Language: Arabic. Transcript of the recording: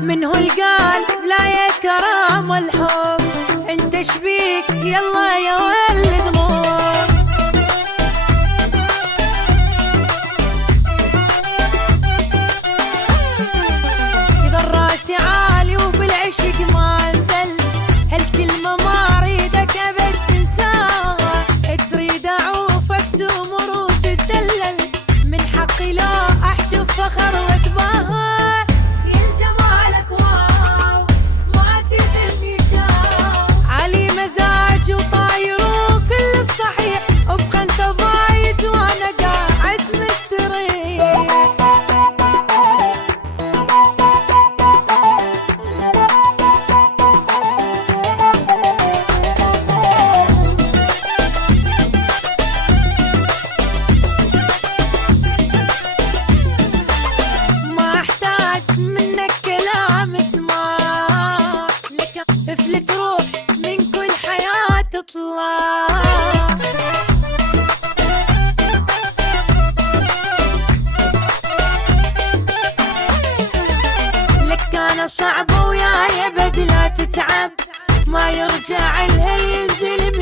من هو القلب لا يا كرام الحب، انت شبيك يلا يا ولد غور. اذا الراس عالي وبالعشق ما انذل، هالكلمة ما اريدك ابد تنساها، تريد اعوفك تمر وتدلل، من حقي لا احجب فخر واتباهى. وطاير وكل الصحيح، ابقى انت ضايج وانا قاعد مستريح. ما احتاج منك كلام اسمع، لك افلت روح من كل حياة تطلع. لك كان صعب وياي ابد لا تتعب، ما يرجع الهل ينزل